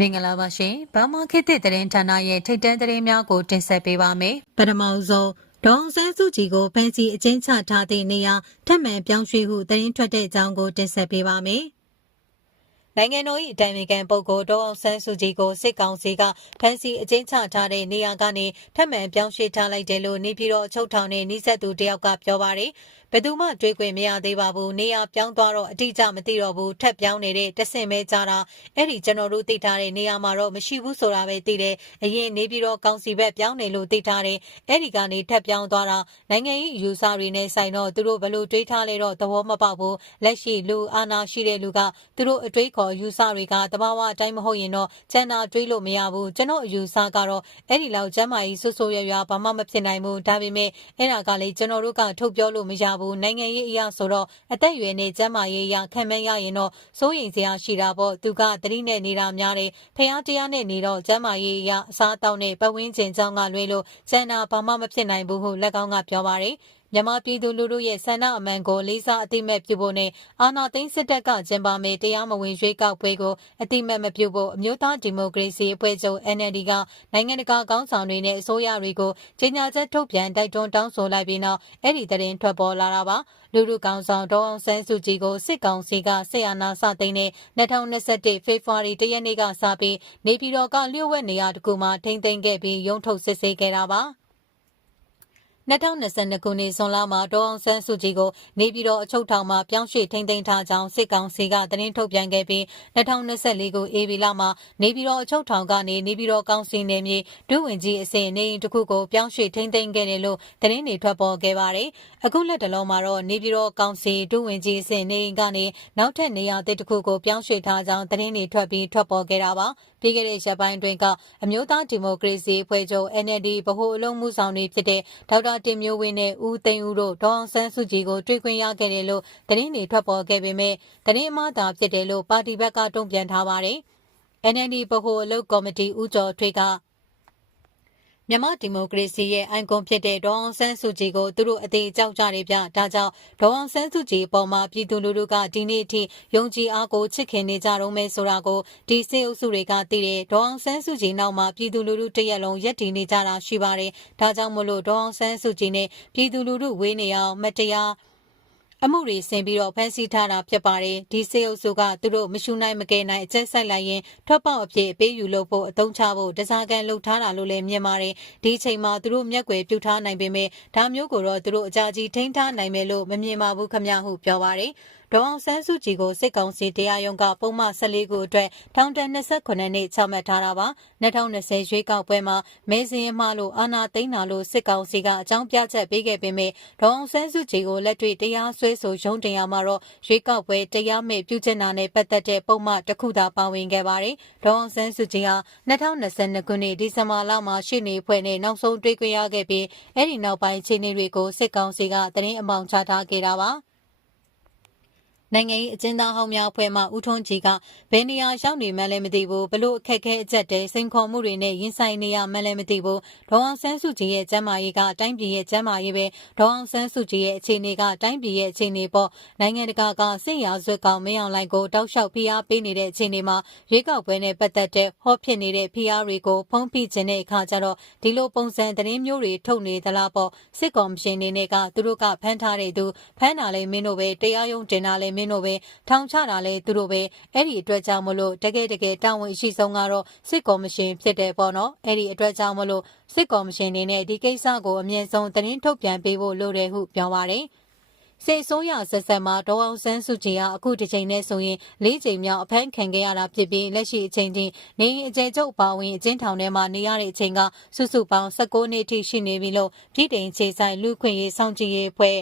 မင်္ဂလာပါရှင်။ဘာမာခေတ်သစ်သတင်းဌာနရဲ့ထိတ်တန့်သတင်းများကိုတင်ဆက်ပေးပါမယ်။ပထမဆုံးဒေါအောင်ဆန်းစုကြည်ကိုဖမ်းဆီးအကျဉ်းချထားသည့်နေရာထပ်မံပြောင်းရွှေ့ဟုသတင်းထွက်တဲ့အကြောင်းကိုတင်ဆက်ပေးပါမယ်။နိုင်ငံတော်၏အတိုင်ပင်ခံပုဂ္ဂိုလ်ဒေါအောင်ဆန်းစုကြည်ကိုစစ်ကောင်စီကဖမ်းဆီးအကျဉ်းချထားတဲ့နေရာကနေထပ်မံပြောင်းရွှေ့ထားလိုက်တယ်လို့နေပြည်တော်အချုပ်ထောင်နဲ့နှိစက်သူတယောက်ကပြောပါတယ်။ ဘယ်သူမှတွေးခွင့်မရသေးပါဘူးနေရာပြောင်းသွားတော့အတိအကျမသိတော့ဘူးထက်ပြောင်းနေတဲ့တဆင့်ပဲကြားတာအဲ့ဒီကျွန်တော်တို့သိထားတဲ့နေရာမှာတော့မရှိဘူးဆိုတာပဲသိတယ်အရင်နေပြီးတော့ကောင်စီဘက်ပြောင်းနေလို့သိထားတယ်အဲ့ဒီကနေထက်ပြောင်းသွားတာနိုင်ငံရေးယူဆတွေနဲ့ဆိုင်တော့သူတို့ဘလို့တွေးထားလဲတော့သဘောမပေါက်ဘူးလက်ရှိလူအာဏာရှိတဲ့လူကသူတို့အတွေးခေါ်ယူဆတွေကတဘာဝအတိုင်းမဟုတ်ရင်တော့ကျန်တာတွေးလို့မရဘူးကျွန်တော်အယူဆကတော့အဲ့ဒီလောက်ကျမ်းမာရေးဆွဆိုးရွရွဘာမှမဖြစ်နိုင်ဘူးဒါပေမဲ့အဲ့ဒါကလေကျွန်တော်တို့ကထုတ်ပြောလို့မရဘူးနိုင်ငံရေးအရာဆိုတော့အသက်အရွယ်နဲ့ကျန်းမာရေးအရာခံမှန်းရရင်တော့စိုးရိမ်စရာရှိတာပေါ့သူကတတိနဲ့နေတာများတယ်ဖះတရားနဲ့နေတော့ကျန်းမာရေးအရာအစားအသောက်နဲ့ပတ်ဝန်းကျင်ကြောင်းကလွဲလို့ကျန်တာဘာမှမဖြစ်နိုင်ဘူးဟုလက်ကောင်းကပြောပါတယ် မြန်မာပြည်သူလူထုရဲ့ဆန္ဒအမှန်ကိုလေးစားအသိမဲ့ပြုဖို့နဲ့အာဏာသိမ်းစစ်တပ်ကကျင်းပမဲ့တရားမဝင်ရွေးကောက်ပွဲကိုအသိမဲ့မပြုဖို့အမျိုးသားဒီမိုကရေစီအဖွဲ့ချုပ် NLD ကနိုင်ငံတကာကောင်းဆောင်တွေနဲ့အစိုးရတွေကိုကြေညာချက်ထုတ်ပြန်တိုက်တွန်းတောင်းဆိုလိုက်ပြီးနောက်အဲ့ဒီသတင်းထွက်ပေါ်လာတာပါလူလူကောင်ဆောင်ဒေါအောင်ဆန်းစုကြည်ကိုစစ်ကောင်စီကဆက်အာဏာစသိမ်းတဲ့2021ဖေဖော်ဝါရီတရက်နေ့ကစပြီးနေပြည်တော်ကလျှို့ဝှက်နေရာတကူမှာထိမ့်သိမ်းခဲ့ပြီးရုံးထုတ်စစ်ဆေးခဲ့တာပါ 2022ခုနှစ်ဇွန်လမှာဒေါအောင်ဆန်းစုကြည်ကိုနေပြည်တော်အချုပ်ထောင်မှာပြောင်းရွှေ့ထိန်းသိမ်းထားကြောင်းစစ်ကောင်စီကသတင်းထုတ်ပြန်ခဲ့ပြီး2024ခုဧပြီလမှာနေပြည်တော်အချုပ်ထောင်ကနေနေပြည်တော်ကောင်စီနယ်မြေဒုဝန်ကြီးအစဉ်နေတစ်ခုကိုပြောင်းရွှေ့ထိန်းသိမ်းခဲ့တယ်လို့သတင်းတွေထွက်ပေါ်ခဲ့ပါတယ်။အခုလက်တလုံးမှာတော့နေပြည်တော်ကောင်စီဒုဝန်ကြီးအစဉ်နေကနေနောက်ထပ်နေရာတစ်ခုကိုပြောင်းရွှေ့ထားကြောင်းသတင်းတွေထွက်ပြီးထွက်ပေါ်ခဲ့တာပါ။ ပြီးခဲ့တဲ့ရက်ပိုင်းတွင်ကအမျိုးသားဒီမိုကရေစီအဖွဲ့ချုပ် NLD ဗဟိုအလုံးမှုဆောင်တွေဖြစ်တဲ့ဒေါက်တာတင်မျိုးဝင်းနဲ့ဦးသိန်းဦးတို့ဒေါအောင်ဆန်းစုကြည်ကိုတွေ့ခွင့်ရခဲ့တယ်လို့သတင်းတွေထွက်ပေါ်ခဲ့ပေမဲ့သတင်းအမှားသာဖြစ်တယ်လို့ပါတီဘက်ကတုံ့ပြန်ထားပါတယ်။ NLD ဗဟိုအလုပ်ကော်မတီဦးကျော်ထွေးက မြန်မာဒီမိုကရေစီရဲ့အိုင်ကွန်ဖြစ်တဲ့ဒေါအောင်ဆန်းစုကြည်ကိုသူတို့အသေးကြောက်ကြတယ်ဗျဒါကြောင့်ဒေါအောင်ဆန်းစုကြည်အပေါ်မှာပြည်သူလူထုကဒီနေ့အထိယုံကြည်အားကိုချစ်ခင်နေကြတော့မယ်ဆိုတာကိုဒီစေအုပ်စုတွေကသိတယ်ဒေါအောင်ဆန်းစုကြည်နောက်မှာပြည်သူလူထုတရက်လုံးရက်တည်နေကြတာရှိပါတယ်ဒါကြောင့်မလို့ဒေါအောင်ဆန်းစုကြည်နဲ့ပြည်သူလူထုဝေးနေအောင်မတရား အမှုတွေဆင်ပြီးတော့ဖမ်းဆီးထားတာဖြစ်ပါတယ်ဒီစေအုပ်စုကသူတို့မရှူနိုင်မကယ်နိုင်အကျက်ဆိုင်လိုက်ရင်ထွက်ပေါက်အဖြစ်ပေးယူလို့ဖို့အသုံးချဖို့တစားကန်လှုပ်ထားတာလို့လည်းမြင်ပါတယ်ဒီအချိန်မှာသူတို့မျက်ွယ်ပြုတ်ထားနိုင်ပေမဲ့ဒါမျိုးကိုတော့သူတို့အကြကြီးထိန်းထားနိုင်မယ်လို့မမြင်ပါဘူးခမဟုပြောပါတယ် ဒေါအောင်ဆန်းစုကြည်ကိုစစ်ကောင်စီတရားရုံးကပုံမှန်14ခုအတွက်ထောင်ဒဏ်28နှစ်ချမှတ်ထားတာပါ2020ရွေးကောက်ပွဲမှာမဲစင်းမှလို့အာဏာသိမ်းတာလို့စစ်ကောင်စီကအကြောင်းပြချက်ပေးခဲ့ပေမဲ့ဒေါအောင်ဆန်းစုကြည်ကိုလက်တွေ့တရားစွဲဆိုရုံးတင်ရမှာတော့ရွေးကောက်ပွဲတရားမဲ့ပြုကျင့်တာနဲ့ပတ်သက်တဲ့ပုံမှန်တစ်ခုသာပါဝင်ခဲ့ပါတယ်ဒေါအောင်ဆန်းစုကြည်ဟာ2022ခုနှစ်ဒီဇင်ဘာလမှာရှေ့နေဖွဲ့နဲ့နောက်ဆုံးတွေ့ခွင့်ရခဲ့ပြီးအဲ့ဒီနောက်ပိုင်းခြေနေတွေကိုစစ်ကောင်စီကသတင်းအမောင်ချထားခဲ့တာပါ နိုင်ငံရေးအကျဉ်းသားဟောင်းများအဖွဲ့မှဦးထွန်းကြည်ကဘယ်နေရာရောက်နေမှလည်းမသိဘူးဘလို့အခက်ခဲအကျက်တဲစိန်ခေါ်မှုတွေနဲ့ရင်ဆိုင်နေရမှလည်းမသိဘူးဒေါအောင်ဆန်းစုကြည်ရဲ့ကျမ်းမာရေးကတိုင်းပြည်ရဲ့ကျမ်းမာရေးပဲဒေါအောင်ဆန်းစုကြည်ရဲ့အခြေအနေကတိုင်းပြည်ရဲ့အခြေအနေပေါ့နိုင်ငံတကာကစိတ်ရာဇွတ်ကောင်မင်းအောင်လိုင်ကိုတောက်လျှောက်ဖိအားပေးနေတဲ့အခြေအနေမှာရွေးကောက်ပွဲနဲ့ပတ်သက်တဲ့ဟောဖြစ်နေတဲ့ဖိအားတွေကိုဖုံးဖိခြင်းတဲ့အခါကျတော့ဒီလိုပုံစံသတင်းမျိုးတွေထုတ်နေသလားပေါ့စစ်ကော်မရှင်နေနဲ့ကသူတို့ကဖမ်းထားတဲ့သူဖမ်းတာလဲမင်းတို့ပဲတရားရုံးတင်တာလဲမင်းတို့ပဲထောင်ချတာလဲသူတို့ပဲအဲ့ဒီအတွက်ကြောင့်မလို့တကယ်တကယ်တာဝန်ရှိဆုံးကတော့စစ်ကော်မရှင်ဖြစ်တယ်ပေါ့နော်အဲ့ဒီအတွက်ကြောင့်မလို့စစ်ကော်မရှင်နေနဲ့ဒီကိစ္စကိုအမြင့်ဆုံးသတင်းထုတ်ပြန်ပေးဖို့လိုတယ်ဟုပြောပါတယ်စေဆိုးရဆက်ဆက်မှာဒေါအောင်ဆန်းစုကြည်ဟာအခုတစ်ချိန်နဲ့ဆိုရင်၄ချိန်မြောက်အဖမ်းခံခဲ့ရတာဖြစ်ပြီးလက်ရှိအချိန်ချင်းနေအကျယ်ချုပ်ပါဝင်အကျဉ်းထောင်ထဲမှာနေရတဲ့အချိန်ကစုစုပေါင်း16နှစ်ထိရှိနေပြီလို့ပြည်တိုင်ခြေဆိုင်လူခွင့်ရေးစောင့်ကြည့်ရေးအဖွဲ့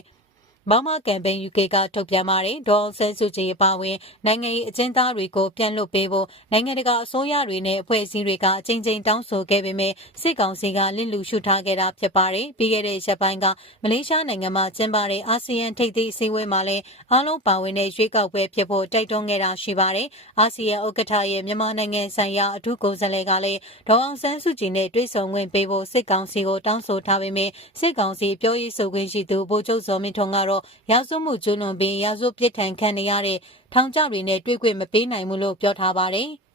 မမကမ်ပိန်း UK ကထုတ်ပြန်ပါတယ်ဒေါအောင်ဆန်းစုကြည်ပါဝင်နိုင်ငံရေးအကျဉ်းသားတွေကိုပြန်လွှတ်ပေးဖို့နိုင်ငံတကာအစိုးရတွေနဲ့အဖွဲ့အစည်းတွေကအကြိမ်ကြိမ်တောင်းဆိုခဲ့ပေမဲ့စစ်ကောင်စီကလစ်လူရှုထားခဲ့တာဖြစ်ပါတယ်ပြီးခဲ့တဲ့ရက်ပိုင်းကမလေးရှားနိုင်ငံမှာကျင်းပတဲ့အာဆီယံထိပ်သီးအစည်းအဝေးမှာလည်းအားလုံးပါဝင်တဲ့ရွေးကောက်ပွဲဖြစ်ဖို့တိုက်တွန်းခဲ့တာရှိပါတယ်အာဆီယံဥက္ကဋ္ဌရဲ့မြန်မာနိုင်ငံဆိုင်ရာအထူးကိုယ်စားလှယ်ကလည်းဒေါအောင်ဆန်းစုကြည်နဲ့တွေ့ဆုံခွင့်ပေးဖို့စစ်ကောင်စီကိုတောင်းဆိုထားပေမဲ့စစ်ကောင်စီပြောရေးဆိုခွင့်ရှိသူဗိုလ်ချုပ်ဇော်မင်းထွန်းကတော့တော့ရာဇဝမှုကျူးလွန်ပြီးရာဇဝပြစ်ဒဏ်ခံနေရတဲ့ထောင်ကျတွေနဲ့တွေ့ခွင့်မပေးနိုင်ဘူးလို့ပြောထားပါတယ်။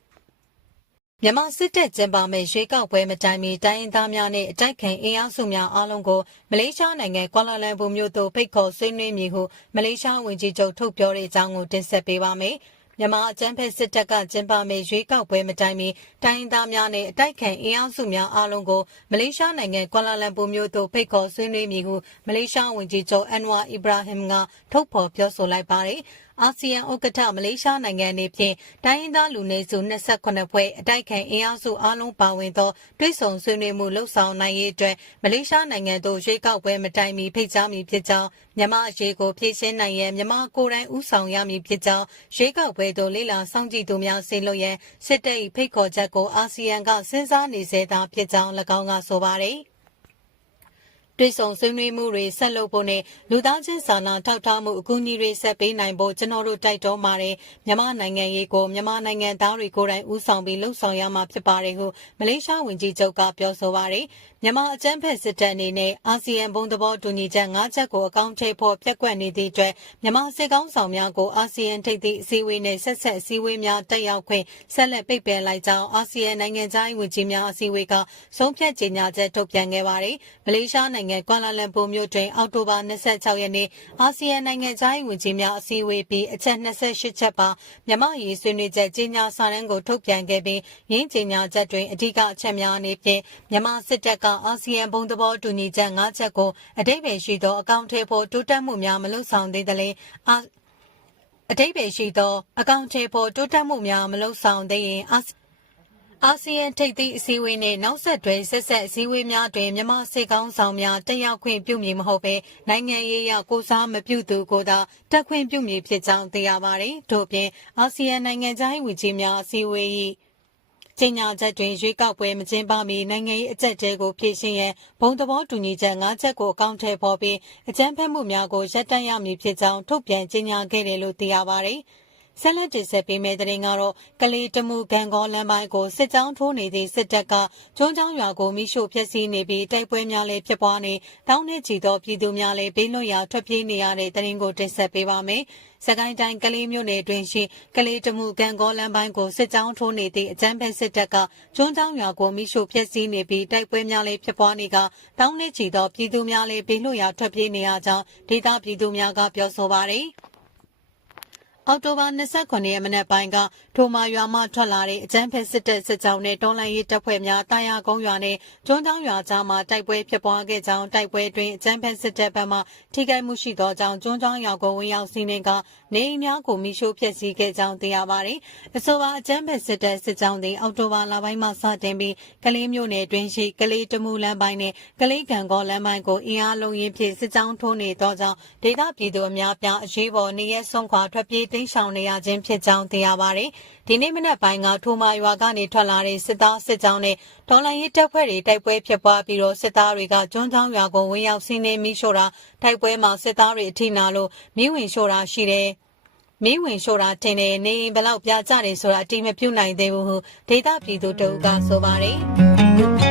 မြန်မာစစ်တပ်ကျင်းပမဲ့ရွေးကောက်ပွဲမတိုင်မီတိုင်းရင်းသားများနဲ့အတိုက်ခံအင်အားစုများအားလုံးကိုမလေးရှားနိုင်ငံကွာလာလမ်ပူမြို့သို့ဖိတ်ခေါ်ဆွေးနွေးမည်ဟုမလေးရှားဝန်ကြီးချုပ်ထုတ်ပြောတဲ့အကြောင်းကိုတင်ဆက်ပေးပါမယ်။ မြန်မာအကြမ်းဖက်စစ်တပ်ကကျင်းပမဲ့ရွေးကောက်ပွဲမတိုင်မီတိုင်းရင်းသားများနဲ့အတိုက်ခံအင်အားစုများအားလုံးကိုမလေးရှားနိုင်ငံကွာလာလမ်ပူမြို့သို့ဖိတ်ခေါ်ဆွေးနွေးမည်ဟုမလေးရှားဝန်ကြီးချုပ်အန်ဝါအီဘရာဟင်ကထုတ်ဖော်ပြောဆိုလိုက်ပါတယ်။အာဆီယံဥက္ကဋ္ဌမလေးရှားနိုင်ငံအနေဖြင့်တိုင်းရင်းသားလူနည်းစု28ဖွဲ့အတိုက်ခံအင်အားစုအားလုံးပါဝင်သောတွဲဆုံဆွေးနွေးမှုလှုပ်ဆောင်နိုင်ရေးအတွက်မလေးရှားနိုင်ငံသို့ရွေးကောက်ပွဲမတိုင်မီဖိတ်ကြားမည်ဖြစ်ကြောင်းမြန်မာအရေးကိုဖြည့်ရှင်းနိုင်ရန်မြန်မာကိုယ်တိုင်ဥဆောင်ရမည်ဖြစ်ကြောင်းရွေးကောက်ပွဲသို့လေ့လာစောင့်ကြည့်သူများစေလွှတ်ရန်စစ်တပ်၏ဖိတ်ခေါ်ချက်ကိုအာဆီယံကစဉ်းစားနေစေသာဖြစ်ကြောင်း၎င်းကဆိုပါတယ်။ တွေ့ဆုံဆွေးနွေးမှုတွေဆက်လုပ်ဖို့နဲ့လူသားချင်းစာနာထောက်ထားမှုအကူအညီတွေဆက်ပေးနိုင်ဖို့ကျွန်တော်တို့တိုက်တွန်းပါတယ်မြန်မာနိုင်ငံရေးကိုမြန်မာနိုင်ငံသားတွေကိုယ်တိုင်ဦးဆောင်ပြီးလှုပ်ဆောင်ရမှာဖြစ်ပါတယ်ဟုမလေးရှားဝန်ကြီးချုပ်ကပြောဆိုပါတယ်မြန်မာအကြမ်းဖက်စစ်တပ်အနေနဲ့အာဆီယံဘုံသဘောတူညီချက်၅ချက်ကိုအကောင့်ထိပ်ဖို့ပြက်ကွက်နေသည့်အတွက်မြန်မာစစ်ကောင်းဆောင်များကိုအာဆီယံထိပ်သည့်အစည်းအဝေးနဲ့ဆက်ဆက်အစည်းအဝေးများတက်ရောက်ခွင့်ဆက်လက်ပိတ်ပင်လိုက်ကြောင်းအာဆီယံနိုင်ငံသားဝန်ကြီးများအစည်းအဝေးကဆုံးဖြတ်ကြေညာချက်ထုတ်ပြန်ခဲ့ပါတယ်မလေးရှားနိုင်ငံကွာလာလမ်ပူမြို့တွင် အောက်တိုဘာ26ရက်နေ့အာဆီယံနိုင်ငံသားဝန်ကြီးများအစည်းအဝေးပြီးအချက်28ချက်ပါမြန်မာရေးဆွေးနွေးချက်ကြေညာစာတမ်းကိုထုတ်ပြန်ခဲ့ပြီးရင်းကြေညာချက်တွင်အဓိကအချက်များအနေဖြင့်မြန်မာစစ်တပ်ကအာဆီယံဘုံသဘောတူညီချက်၅ချက်ကိုအတိတ်ပဲရှိသောအကောင့်ထဲဖို့တိုးတက်မှုများမလုပ်ဆောင်သေးသလဲအာအတိတ်ပဲရှိသောအကောင့်ထဲဖို့တိုးတက်မှုများမလုပ်ဆောင်သေးရင်အာ အာဆီယံထိပ်သီးအစည်းအဝေးနဲ့နောက်ဆက်တွဲဆက်ဆက်အစည်းအဝေးများတွင်မြန်မာစစ်ကောင်းဆောင်များတက်ရောက်ခွင့်ပြုမည်မဟုတ်ဘဲနိုင်ငံရေးအရကိုစားမပြုသူကိုသာတက်ခွင့်ပြုမည်ဖြစ်ကြောင်းသိရပါတယ်။ထို့ပြင်အာဆီယံနိုင်ငံခြားရေးဝန်ကြီးများအစည်းအဝေး၏ကျင်းညာချက်တွင်ရွေးကောက်ပွဲမကျင်းပမီနိုင်ငံရေးအကြက်တဲကိုဖြည့်ရှင်းရန်ဘုံသဘောတူညီချက်၅ချက်ကိုအကောင့်ထဲပေါ်ပြီးအကြမ်းဖက်မှုများကိုရပ်တန့်ရမည်ဖြစ်ကြောင်းထုတ်ပြန်ကြေညာခဲ့တယ်လို့သိရပါတယ်။ ဆက်လက်တင်ဆက်ပေးမယ့်တဲ့ရင်ကတော့ကလေးတမှုဂံကောလမ်းပိုင်းကိုစစ်ကြောင်းထိုးနေသည့်စစ်တပ်ကကျွန်းချောင်းရွာကိုမိရှို့ဖျက်ဆီးနေပြီးတိုက်ပွဲများလည်းဖြစ်ပွားနေတောင်းနေကြသောပြည်သူများလည်းဘေးလွတ်ရာထွက်ပြေးနေရတဲ့တဲ့ရင်ကိုတင်ဆက်ပေးပါမယ်။စကိုင်းတိုင်းကလေးမြို့နယ်တွင်ရှိကလေးတမှုကံကောလမ်းပိုင်းကိုစစ်ကြောင်းထိုးနေသည့်အကြမ်းဖက်စစ်တပ်ကကျွန်းချောင်းရွာကိုမိရှို့ဖျက်ဆီးနေပြီးတိုက်ပွဲများလည်းဖြစ်ပွားနေကတောင်းနေကြသောပြည်သူများလည်းဘေးလွတ်ရာထွက်ပြေးနေရကြောင်းဒေသပြည်သူများကပြောဆိုပါရယ်။ အောက်တိုဘာ29ရက်မနက်ပိုင်းကထိုမာရွာမှထွက်လာတဲ့အကြမ်းဖက်စစ်တပ်စစ်ကြောင်းနဲ့တော်လှန်ရေးတပ်ဖွဲ့များတာယာကုန်းရွာနဲ့ကျွန်းချောင်းရွာကြားမှာတိုက်ပွဲဖြစ်ပွားခဲ့ကြောင်းတိုက်ပွဲတွင်အကြမ်းဖက်စစ်တပ်ဘက်မှထိခိုက်မှုရှိသောကြောင့်ကျွန်းချောင်းရွာကိုဝင်ရောက်စီးနှင်ကနေအိမ်များကိုမိရှို့ဖျက်ဆီးခဲ့ကြောင်းသိရပါတယ်။အဆိုပါအကြမ်းဖက်စစ်တပ်စစ်ကြောင်းသည်အောက်တိုဘာလပိုင်းမှစတင်ပြီးကလေးမျိုးနယ်တွင်ရှိကလေးတမှုလမ်းပိုင်းနဲ့ကလေးကံကောလမ်းပိုင်းကိုအင်အားလုံးရင်းဖြင့်စစ်ကြောင်းထိုးနေသောကြောင့်ဒေသပြည်သူအများပြားအရေးပေါ်နေရဆုံးခွာထွက်ပြေးတိမ်းရှောင်နေရခြင်းဖြစ်ကြောင်းသိရပါတယ်။ဒီနေ့မနက်ပိုင်းကထိုမာရွာကနေထွက်လာတဲ့စစ်သားစစ်ကြောင်းနဲ့ဒေါ်လာရေးတပ်ဖွဲ့တွေတိုက်ပွဲဖြစ်ပွားပြီးတော့စစ်သားတွေကကျွန်းချောင်းရွာကိုဝင်ရောက်စီးနင်းမိရှို့တာတိုက်ပွဲမှာစစ်သားတွေအထိနာလို့မိဝင်ရှို့တာရှိတယ်။မင်းဝင်ရှို့တာတင်နေနေဘလောက်ပြကြတယ်ဆိုတာအတိမပြုတ်နိုင်သေးဘူးဟုဒေတာပြည်သူတို့ကဆိုပါတယ်။